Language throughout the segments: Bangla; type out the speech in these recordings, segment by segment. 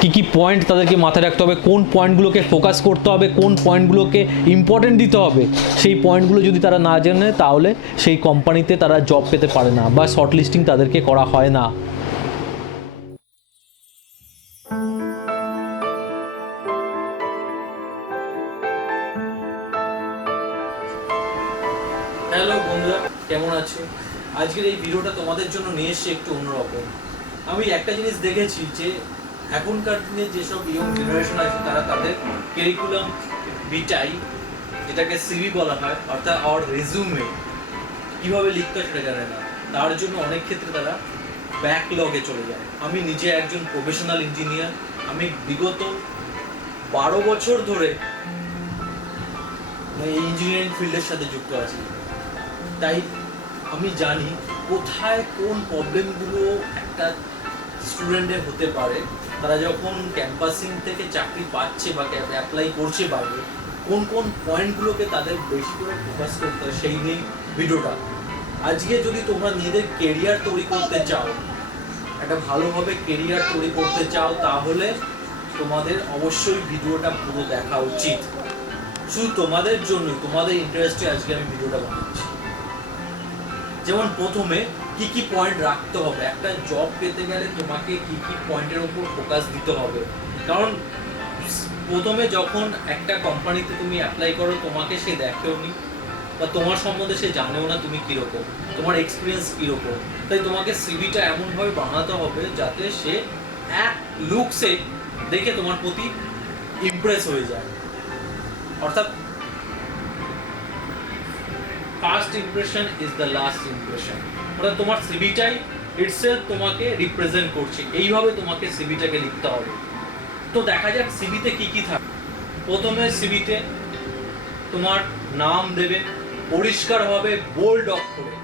কী পয়েন্ট তাদেরকে মাথায় রাখতে হবে, কোন পয়েন্টগুলোকে ফোকাস করতে হবে, কোন পয়েন্টগুলোকে ইম্পর্টেন্ট দিতে হবে, সেই পয়েন্টগুলো যদি তারা না জানে তাহলে সেই কোম্পানিতে তারা জব পেতে পারে না বা শর্ট লিস্টিং তাদেরকে করা হয় না। হ্যালো বন্ধুরা, কেমন আছো? আজকের এই ভিডিওটা তোমাদের জন্য নিয়ে এসেছি একটু অন্যরকম। আমি একটা জিনিস দেখেছি যে এখনকার দিনে যেসব ইয়ং জেনারেশন আছে তারা তাদের কারিকুলাম ভিটাই, যেটাকে সিভি বলা হয়, অর্থাৎ আর রেজুমে কীভাবে লিখতে হয় সেটা জানে না। তার জন্য অনেক ক্ষেত্রে তারা ব্যাকলগে চলে যায়। আমি নিজে একজন প্রফেশনাল ইঞ্জিনিয়ার, আমি বিগত 12 বছর ধরে এই ইঞ্জিনিয়ারিং ফিল্ডের সাথে যুক্ত আছি, তাই আমি জানি কোথায় কোন প্রবলেমগুলো একটা স্টুডেন্টের হতে পারে। তারা যখন ক্যাম্পাসিং থেকে চাকরি পাচ্ছে বা অ্যাপ্লাই করছে বাইরে, কোন কোন পয়েন্টগুলোকে তাদের বেশি করে ফোকাস করতে হয় সেই নিয়ে ভিডিওটা। আজকে যদি তোমরা নিজেদের কেরিয়ার তৈরি করতে চাও, একটা ভালোভাবে কেরিয়ার তৈরি করতে চাও, তাহলে তোমাদের অবশ্যই ভিডিওটা পুরো দেখা উচিত। শুধু তোমাদের জন্য, তোমাদের ইন্টারেস্টে আজকে আমি ভিডিওটা বানাচ্ছি। যেমন প্রথমে কি পয়েন্ট রাখতে হবে, একটা জব পেতে গেলে তোমাকে কি পয়েন্টের উপর ফোকাস দিতে হবে। কারণ প্রথমে যখন একটা কোম্পানিতে তুমি অ্যাপ্লাই করো, তোমাকে সে দেখেও নি বা তোমার সম্বন্ধে সে জানেও না তুমি কীরকম, তোমার এক্সপিরিয়েন্স কীরকম। তাই তোমাকে সিভিটা এমনভাবে বানাতে হবে যাতে সে এক লুকসে দেখে তোমার প্রতি ইমপ্রেস হয়ে যায়। অর্থাৎ first impression is the last impression. অর্থাৎ তোমার সিভিটাই ইটসেলফ তোমাকে রিপ্রেজেন্ট করছে, এইভাবে তোমাকে সিভিটাকে লিখতে হবে। তো দেখা যাক সিভিতে কি থাকে। প্রথমে সিভিতে তোমার নাম দেবে পরিষ্কারভাবে বোল্ড অক্ষরে।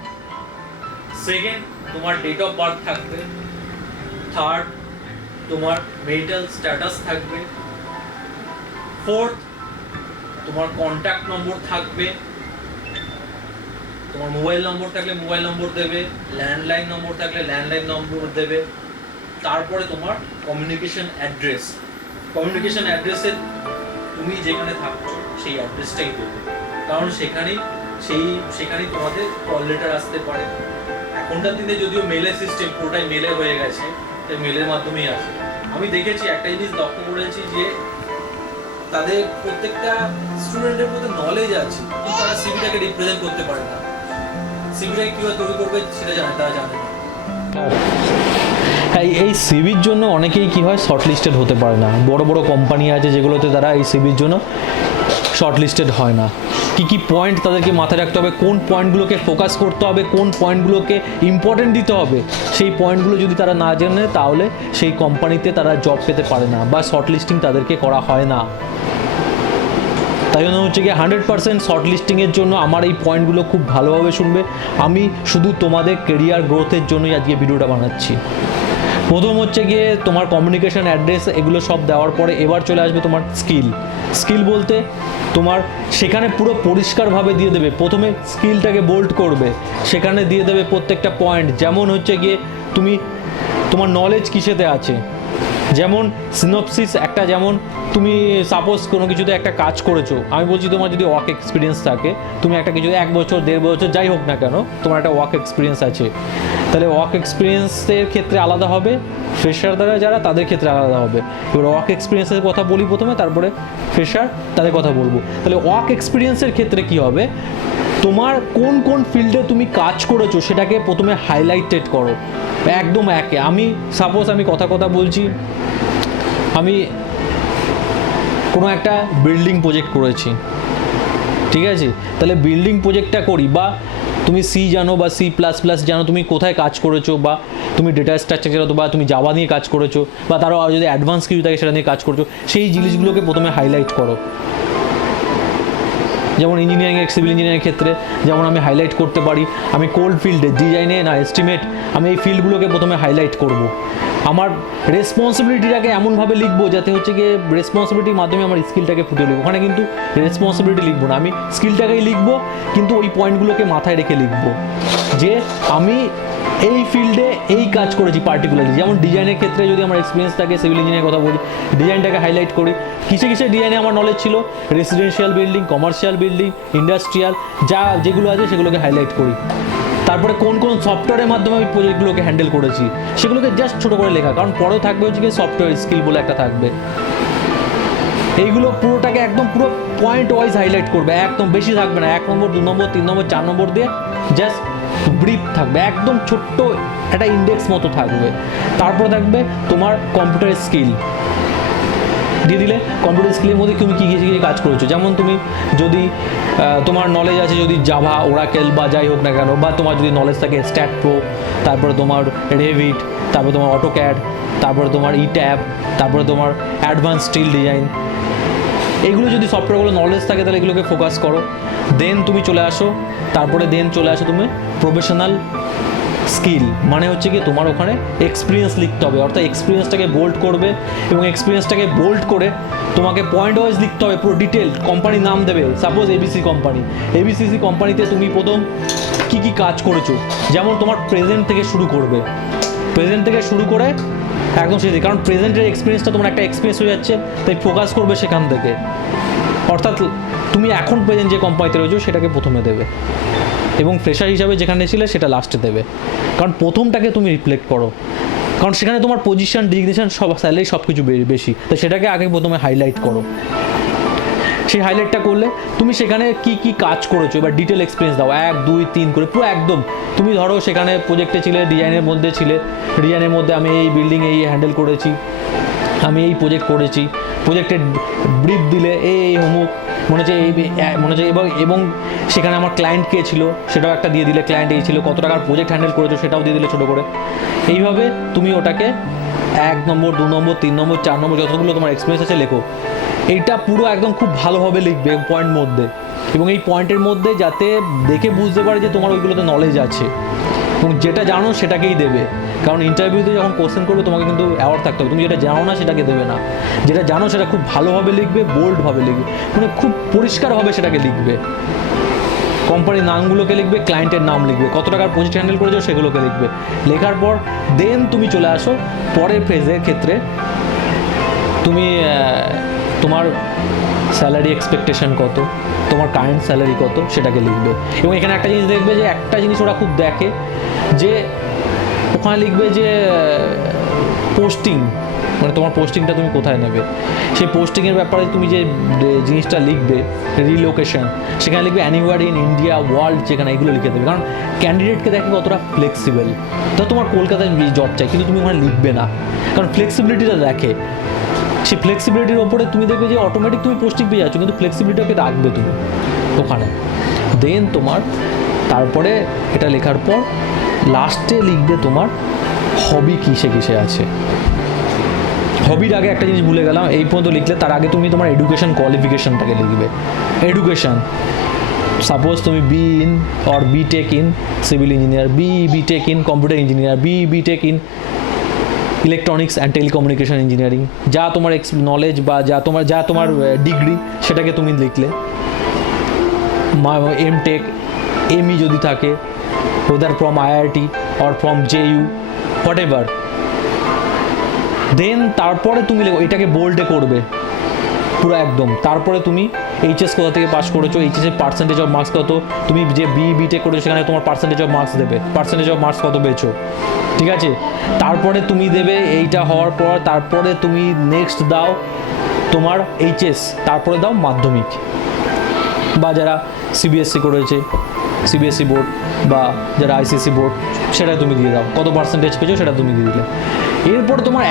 সেকেন্ড, তোমার ডেট অফ বার্থ থাকবে। থার্ড, তোমার মেরিটাল স্ট্যাটাস থাকবে। ফোর্থ, তোমার কন্ট্যাক্ট নম্বর থাকবে। তোমার মোবাইল নম্বর থাকলে মোবাইল নম্বর দেবে, ল্যান্ডলাইন নম্বর থাকলে ল্যান্ডলাইন নম্বর দেবে। তারপরে তোমার কমিউনিকেশন অ্যাড্রেস। কমিউনিকেশন অ্যাড্রেসে তুমি যেখানে থাকছো সেই অ্যাড্রেসটাই দেবে, কারণ সেখানেই তোমাদের কল লেটার আসতে পারে। এখনকার দিনে যদিও মেলের সিস্টেম, পুরোটাই মেলে হয়ে গেছে, তাই মেলের মাধ্যমেই আসে। আমি দেখেছি, একটা জিনিস লক্ষ্য করেছি যে তাদের প্রত্যেকটা স্টুডেন্টের মধ্যে নলেজ আছে, কিন্তু তারা সিভিটাকে রিপ্রেজেন্ট করতে পারে না। সিভিটাকে কীভাবে তৈরি করবে সেটা তারা জানে না। এই সিভির জন্য অনেকেই কী হয়, শর্ট লিস্টেড হতে পারে না। বড় বড় কোম্পানি আছে যেগুলোতে তারা এই সিভির জন্য শর্ট লিস্টেড হয় না। কি পয়েন্ট তাদেরকে মাথায় রাখতে হবে, কোন পয়েন্টগুলোকে ফোকাস করতে হবে, কোন পয়েন্টগুলোকে ইম্পর্টেন্ট দিতে হবে, সেই পয়েন্টগুলো যদি তারা না জানে তাহলে সেই কোম্পানিতে তারা জব পেতে পারে না বা শর্ট লিস্টিং তাদেরকে করা হয় না। তাই জন্য হচ্ছে কি 100% শর্ট লিস্টিংয়ের জন্য আমার এই পয়েন্টগুলো খুব ভালোভাবে শুনবে। আমি শুধু তোমাদের কেরিয়ার গ্রোথের জন্যই আজকে ভিডিওটা বানাচ্ছি। প্রথম হচ্ছে গিয়ে তোমার কমিউনিকেশন অ্যাড্রেস, এগুলো সব দেওয়ার পরে এবার চলে আসবে তোমার স্কিল বলতে তোমার সেখানে পুরো পরিষ্কারভাবে দিয়ে দেবে। প্রথমে স্কিলটাকে বোল্ড করবে, সেখানে দিয়ে দেবে প্রত্যেকটা পয়েন্ট। যেমন হচ্ছে গিয়ে তোমার নলেজ কিসেতে আছে, যেমন সিনপসিস একটা, যেমন তুমি সাপোজ কোনো কিছুতে একটা কাজ করেছো, আমি বলছি তোমার যদি ওয়ার্ক এক্সপিরিয়েন্স থাকে, তুমি একটা কিছুতে 1 বছর 1.5 বছর যাই হোক না কেন, তোমার একটা ওয়ার্ক এক্সপিরিয়েন্স আছে, তাহলে ওয়ার্ক এক্সপিরিয়েন্সের ক্ষেত্রে আলাদা হবে, ফ্রেশার দ্বারা যারা তাদের ক্ষেত্রে আলাদা হবে। এবার ওয়ার্ক এক্সপিরিয়েন্সের কথা বলি প্রথমে, তারপরে ফ্রেশার তাদের কথা বলবো। তাহলে ওয়ার্ক এক্সপিরিয়েন্সের ক্ষেত্রে কি হবে, তোমার কোন কোন ফিল্ডে তুমি কাজ করেছো সেটাকে প্রথমে হাইলাইটেড করো একদম একে। আমি সাপোজ আমি কথা বলছি, আমি কোনো একটা বিল্ডিং প্রজেক্ট করেছি, ঠিক আছে? তাহলে বিল্ডিং প্রজেক্টটা করি, বা তুমি সি জানো বা C++ জানো, তুমি কোথায় কাজ করেছো, বা তুমি ডেটা স্ট্রাকচার জানো, বা তুমি জাভা নিয়ে কাজ করেছো, বা তারও যদি অ্যাডভান্স কিছু থাকে সেটা নিয়ে কাজ করেছো, সেই জিনিসগুলোকে প্রথমে হাইলাইট করো। যেমন ইঞ্জিনিয়ারিং, সিভিল ইঞ্জিনিয়ারিংয়ের ক্ষেত্রে যেমন আমি হাইলাইট করতে পারি, আমি কোল্ড ফিল্ডে ডিজাইনে না এস্টিমেট, আমি এই ফিল্ডগুলোকে প্রথমে হাইলাইট করব। আমার রেসপন্সিবিলিটিটাকে এমনভাবে লিখবো যাতে হচ্ছে গিয়ে রেসপন্সিবিলিটির মাধ্যমে আমার স্কিলটাকে ফুটে লিখবো। ওখানে কিন্তু রেসপন্সিবিলিটি লিখবো না, আমি স্কিলটাকেই লিখবো, কিন্তু ওই পয়েন্টগুলোকে মাথায় রেখে লিখবো যে আমি এই ফিল্ডে এই কাজ করেছি পার্টিকুলারলি। যেমন ডিজাইনের ক্ষেত্রে যদি আমার এক্সপিরিয়েন্স থাকে, সিভিল ইঞ্জিনিয়ারের কথা বলি, ডিজাইনটাকে হাইলাইট করি। কিসে কিসে ডিজাইনে আমার নলেজ ছিল, residential building, commercial building, industrial, যেগুলো আছে সেগুলোকে হাইলাইট করি। তারপরে কোন কোন সফটওয়্যারের মাধ্যমে আমি প্রজেক্টগুলোকে হ্যান্ডেল করেছি সেগুলোকে জাস্ট ছোটো করে লেখা, কারণ পরেও থাকবে হচ্ছে কি সফটওয়্যার স্কিল বলে একটা থাকবে। এইগুলো পুরোটাকে একদম পুরো পয়েন্ট ওয়াইজ হাইলাইট করবে, একদম বেশি থাকবে না, 1 নম্বর 2 নম্বর 3 নম্বর 4 নম্বর দিয়ে জাস্ট ব্রিফ থাকবে, একদম ছোট্ট একটা ইন্ডেক্স মতো থাকবে। তারপরে থাকবে তোমার কম্পিউটার স্কিল দিয়ে দিলে, কম্পিউটার স্কিলের মধ্যে তুমি কী কী কাজ করেছো। যেমন তুমি যদি তোমার নলেজ আছে যদি জাভা, ওরাকেল বা যাই হোক না কেন, বা তোমার যদি নলেজ থাকে স্ট্যাট প্রো, তারপরে তোমার রেভিট, তারপরে তোমার অটোক্যাড, তারপরে তোমার ইট্যাব, তারপরে তোমার অ্যাডভান্স স্টিল ডিজাইন, এগুলো যদি সফটওয়্যারগুলো নলেজ থাকে তাহলে এগুলোকে ফোকাস করো। দেন তুমি চলে আসো, তারপরে চলে আসো তুমি প্রফেশনাল স্কিল, মানে হচ্ছে কি তোমার ওখানে এক্সপিরিয়েন্স লিখতে হবে, অর্থাৎ এক্সপিরিয়েন্সটাকে বোল্ড করবে, এবং এক্সপিরিয়েন্সটাকে বোল্ড করে তোমাকে পয়েন্ট ওয়াইজ লিখতে হবে, পুরো ডিটেল কোম্পানির নাম দেবে। সাপোজ এবিসি কোম্পানি, এবিসিসি কোম্পানিতে তুমি প্রথম কী কী কাজ করেছো, যেমন তোমার প্রেজেন্ট থেকে শুরু করবে, প্রেজেন্ট থেকে শুরু করে একদম শেষে, কারণ প্রেজেন্টের এক্সপিরিয়েন্সটা তোমার একটা এক্সপিরিয়েন্স হয়ে যাচ্ছে, তাই ফোকাস করবে সেখান থেকে। অর্থাৎ তুমি এখন প্রেজেন্ট যে কোম্পানিতে রয়েছো সেটাকে প্রথমে দেবে, এবং ফ্রেশার হিসাবে যেখানে ছিলে সেটা লাস্টে দেবে, কারণ প্রথমটাকে তুমি রিফ্লেক্ট করো, কারণ সেখানে তোমার পজিশন, ডিগনিশন, সব স্যালারি সব কিছু বেশি, তো সেটাকে আগে প্রথমে হাইলাইট করো। সেই হাইলাইটটা করলে তুমি সেখানে কি কি কাজ করেছো এবার ডিটেল এক্সপিরিয়েন্স দাও, 1 2 3 করে পুরো একদম। তুমি ধরো সেখানে প্রজেক্টে ছিলে, ডিজাইনের মধ্যে ছিলে, ডিজাইনের মধ্যে আমি এই বিল্ডিং এই হ্যান্ডেল করেছি, আমি এই প্রজেক্ট করেছি, প্রজেক্টের ব্রিফ দিলে এই অমুক মনে হচ্ছে এবং সেখানে আমার ক্লায়েন্ট কে ছিল সেটাও একটা দিয়ে দিলে, ক্লায়েন্ট এই ছিল, কত টাকার প্রজেক্ট হ্যান্ডেল করেছো সেটাও দিয়ে দিলে ছোটো করে। এইভাবে তুমি ওটাকে 1 নম্বর 2 নম্বর 3 নম্বর 4 নম্বর যতগুলো তোমার এক্সপিরিয়েন্স আছে লেখো। এইটা পুরো একদম খুব ভালোভাবে লিখবে পয়েন্ট মধ্যে, এবং এই পয়েন্টের মধ্যে যাতে দেখে বুঝতে পারে যে তোমার ওইগুলোতে নলেজ আছে, এবং যেটা জানো সেটাকেই দেবে, কারণ ইন্টারভিউতে যখন কোশ্চেন করবে তোমাকে কিন্তু অ্যাওয়ার্ড থাকতে হবে, তুমি যেটা জানো না সেটাকে দেবে না, যেটা জানো সেটা খুব ভালোভাবে লিখবে, বোল্ডভাবে লিখবে, মানে খুব পরিষ্কারভাবে সেটাকে লিখবে। কোম্পানির নামগুলোকে লিখবে, ক্লায়েন্টের নাম লিখবে, কত টাকার প্রজেক্ট হ্যান্ডেল করেছো সেগুলোকে লিখবে। লেখার পর দেন তুমি চলে আসো পরের ফেজের ক্ষেত্রে, তুমি তোমার স্যালারি এক্সপেকটেশন কত, তোমার কারেন্ট স্যালারি কত সেটাকে লিখবে। এবং এখানে একটা জিনিস দেখবে যে একটা জিনিস ওরা খুব দেখে যে ওখানে লিখবে যে পোস্টিং, মানে তোমার পোস্টিংটা তুমি কোথায় নেবে, সেই পোস্টিংয়ের ব্যাপারে তুমি যে জিনিসটা লিখবে, রিলোকেশন, সেখানে লিখবে অ্যানিওয়ার ইন ইন্ডিয়া, ওয়ার্ল্ড, যেখানে এগুলো লিখে দেবে, কারণ ক্যান্ডিডেটকে দেখবে কতটা ফ্লেক্সিবল। তো তোমার কলকাতায় জব চাই কিন্তু তুমি ওখানে লিখবে না, কারণ ফ্লেক্সিবিলিটিটা দেখে, সেই ফ্লেক্সিবিলিটির ওপরে তুমি দেখবে যে অটোমেটিক তুমি পোস্টিং পেয়ে যাচ্ছ, কিন্তু ফ্লেক্সিবিলিটিটাকে রাখবে তুমি ওখানে। দেন তোমার তারপরে এটা লেখার পর লাস্টে লিখবে তোমার হবি কিসে কিসে আছে। হবির আগে একটা জিনিস ভুলে গেলাম, এই পর্যন্ত লিখলে তার আগে তুমি তোমার এডুকেশন কোয়ালিফিকেশনটাকে লিখবে। এডুকেশন, সাপোজ তুমি B in or B tech in civil engineer, B tech in computer engineer, B tech in electronics and telecommunication engineering, যা তোমার নলেজ বা যা তোমার ডিগ্রি সেটাকে তুমি লিখলে। এম টেক, এমই যদি থাকে, other from IIT or from JU, whatever. Then তারপরে তুমি এটাকে বোল্ডে করবে পুরো একদম। তারপরে তুমি এইচএস কোথা থেকে পাস করেছো, এইচএসের পার্সেন্টেজ অফ মার্কস কত, তুমি যে বিটেক করেছো সেখানে তোমার পার্সেন্টেজ অফ মার্কস দেবে, পার্সেন্টেজ অফ মার্কস কত পেয়েছো, ঠিক আছে। তারপরে তুমি দেবে এইটা হওয়ার পর, তারপরে তুমি নেক্সট দাও তোমার এইচএস, তারপরে দাও মাধ্যমিক, বা যারা সিবিএসসি করেছে সিবিএসসি বোর্ড, বা যারা আইসিএসসি বোর্ড, সেটা তুমি দিয়ে দাও, কত পার্সেন্টেজ পেয়েছো সেটা তুমি দিয়ে দিলে। এরপর তোমার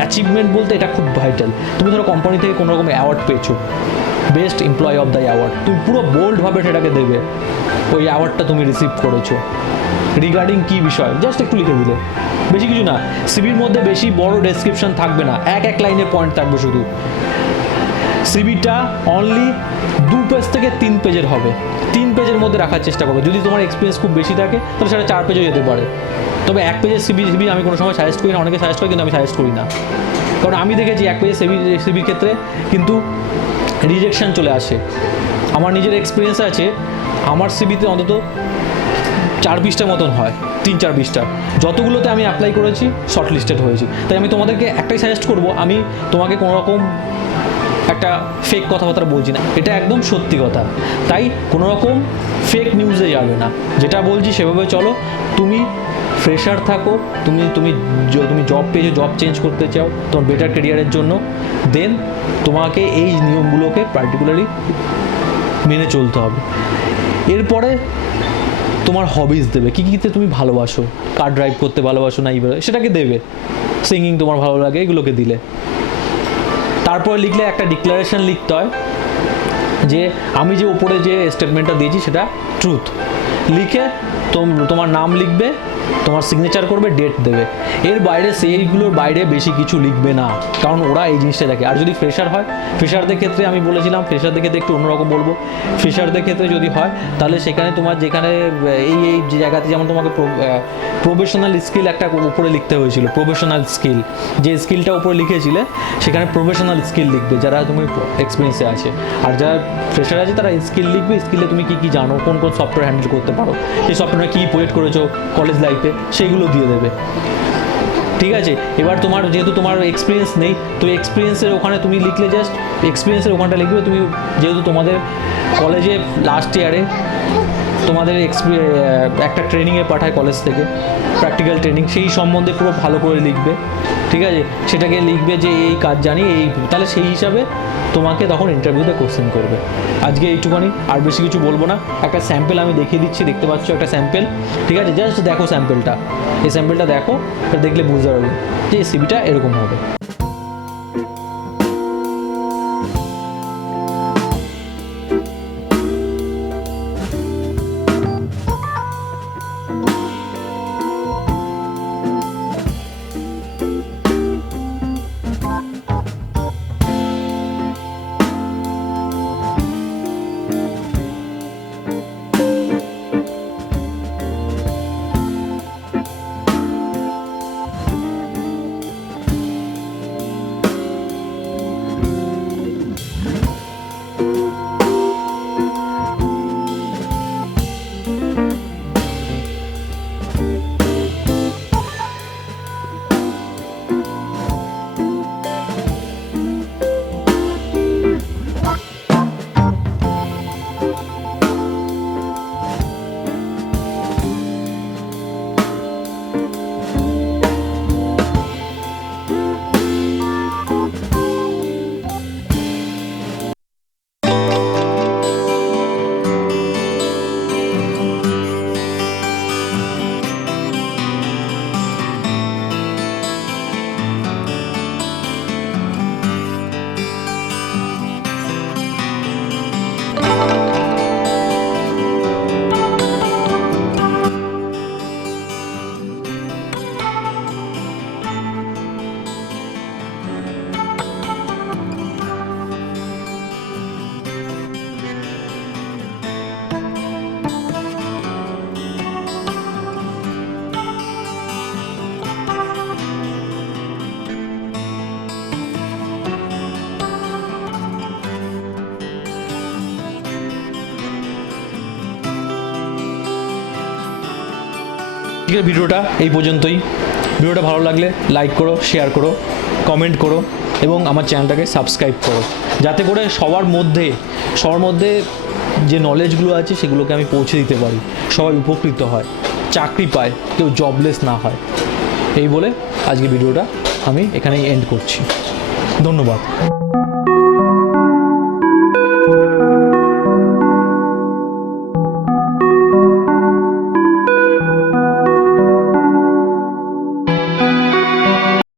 অ্যাচিভমেন্ট বলতে এটা খুব ভাইটাল। তুমি ধরো কোম্পানি থেকে কোনো রকম অ্যাওয়ার্ড পেয়েছো, best employee of the award, তুমি পুরো বোল্ডভাবে সেটাকে দেবে, ওই অ্যাওয়ার্ডটা তুমি রিসিভ করেছো, রিগার্ডিং কী বিষয় জাস্ট একটু লিখে দিলে, বেশি কিছু না। সিভির মধ্যে বেশি বড় ডেসক্রিপশন থাকবে না, এক লাইনের পয়েন্ট থাকবে শুধু। সিভিটা অনলি 2 পেজ থেকে 3 পেজের হবে, 3 পেজের মধ্যে রাখার চেষ্টা করবে। যদি তোমার এক্সপিরিয়েন্স খুব বেশি থাকে তাহলে সেটা 4 পেজও যেতে পারে, তবে 1 পেজের সিভি আমি কোনো সময় সাজেস্ট করি না, অনেকে সাজেস্ট করে কিন্তু আমি সাজেস্ট করি না, কারণ আমি দেখেছি 1 পেজের সিভির ক্ষেত্রে কিন্তু রিজেকশন চলে আসে। আমার নিজের এক্সপিরিয়েন্স আছে, আমার সিভিতে অন্তত 4 পৃষ্ঠার মতন হয়, 3-4-20টা, যতগুলোতে আমি অ্যাপ্লাই করেছি শর্ট লিস্টেড হয়েছি। তাই আমি তোমাদেরকে একটাই সাজেস্ট করব, আমি তোমাকে কোনো রকম একটা ফেক কথাবার্তা বলছি না, এটা একদম সত্যি কথা। তাই কোনো রকম ফেক নিউজে যাবে না, যেটা বলছি সেভাবে চলো। তুমি ফ্রেশার থাকো, তুমি তুমি তুমি জব পেয়েছো, জব চেঞ্জ করতে চাও তোমার বেটার ক্যারিয়ারের জন্য, দেন তোমাকে এই নিয়মগুলোকে পার্টিকুলারলি মেনে চলতে হবে। এরপরে তোমার হবিজ দেবে, কী কীতে তুমি ভালোবাসো, কার ড্রাইভ করতে ভালোবাসো না সেটাকে দেবে, সিঙ্গিং তোমার ভালো লাগে এগুলোকে দিলে। তারপরে লিখলে একটা ডিক্লারেশন লিখতে হয় যে আমি যে উপরে যে স্টেটমেন্টটা দিয়েছি সেটা ট্রুথ। লিখে তোমার নাম লিখবে, তোমার সিগনেচার করবে, ডেট দেবে। এর বাইরে সেইগুলোর বাইরে বেশি কিছু লিখবে না, কারণ ওরা এই জিনিসটা দেখে। আর যদি ফ্রেশার হয়, ফ্রেশারদের ক্ষেত্রে আমি বলেছিলাম ফ্রেশারদের ক্ষেত্রে একটু অন্যরকম বলবো। ফ্রেশারদের ক্ষেত্রে যদি হয় তাহলে সেখানে তোমার যেখানে এই যে জায়গাতে যেমন তোমাকে প্রফেশনাল স্কিল একটা উপরে লিখতে হয়েছিল, প্রফেশনাল স্কিল যে স্কিলটা উপরে লিখেছিলে সেখানে প্রফেশনাল স্কিল লিখবে যারা তুমি এক্সপিরিয়েন্সে আছে। আর যারা ফ্রেশার আছে তারা স্কিল লিখবে, স্কিলে তুমি কী কী জানো, কোন কোন সফটওয়্যার হ্যান্ডেল করতে পারো, সেই সফটওয়্যার কী প্রজেক্ট করেছো কলেজ লাইফে সেইগুলো দিয়ে দেবে। ঠিক আছে, এবার তোমার যেহেতু তোমার এক্সপিরিয়েন্স নেই, তো এক্সপিরিয়েন্সের ওখানে তুমি লিখলে জাস্ট এক্সপিরিয়েন্সের ওখানটা লিখবে। তুমি যেহেতু তোমাদের কলেজে লাস্ট ইয়ারে তোমাদের একটা ট্রেনিংয়ে পাঠায় কলেজ থেকে, প্র্যাকটিক্যাল ট্রেনিং, সেই সম্বন্ধে পুরো ভালো করে লিখবে। ঠিক আছে, সেটাকে লিখবে যে এই কাজ জানি এই, তাহলে সেই হিসাবে তোমাকে তখন ইন্টারভিউতে কোশ্চেন করবে। আজকে এইটুখানি, আর বেশি কিছু বলবো না। একটা স্যাম্পেল আমি দেখিয়ে দিচ্ছি, দেখতে পাচ্ছ একটা স্যাম্পেল। ঠিক আছে, জাস্ট দেখো স্যাম্পেলটা, এই স্যাম্পেলটা দেখো, দেখলে বুঝতে পারবে যে এই সিভিটা এরকম হবে। আজকের ভিডিওটা এই পর্যন্তই। ভিডিওটা ভালো লাগলে লাইক করো, শেয়ার করো, কমেন্ট করো এবং আমার চ্যানেলটাকে সাবস্ক্রাইব করো, যাতে করে সবার মধ্যে যে নলেজগুলো আছে সেগুলোকে আমি পৌঁছে দিতে পারি, সবাই উপকৃত হয়, চাকরি পায়, কেউ জবলেস না হয়। এই বলে আজকে ভিডিওটা আমি এখানেই এন্ড করছি। ধন্যবাদ।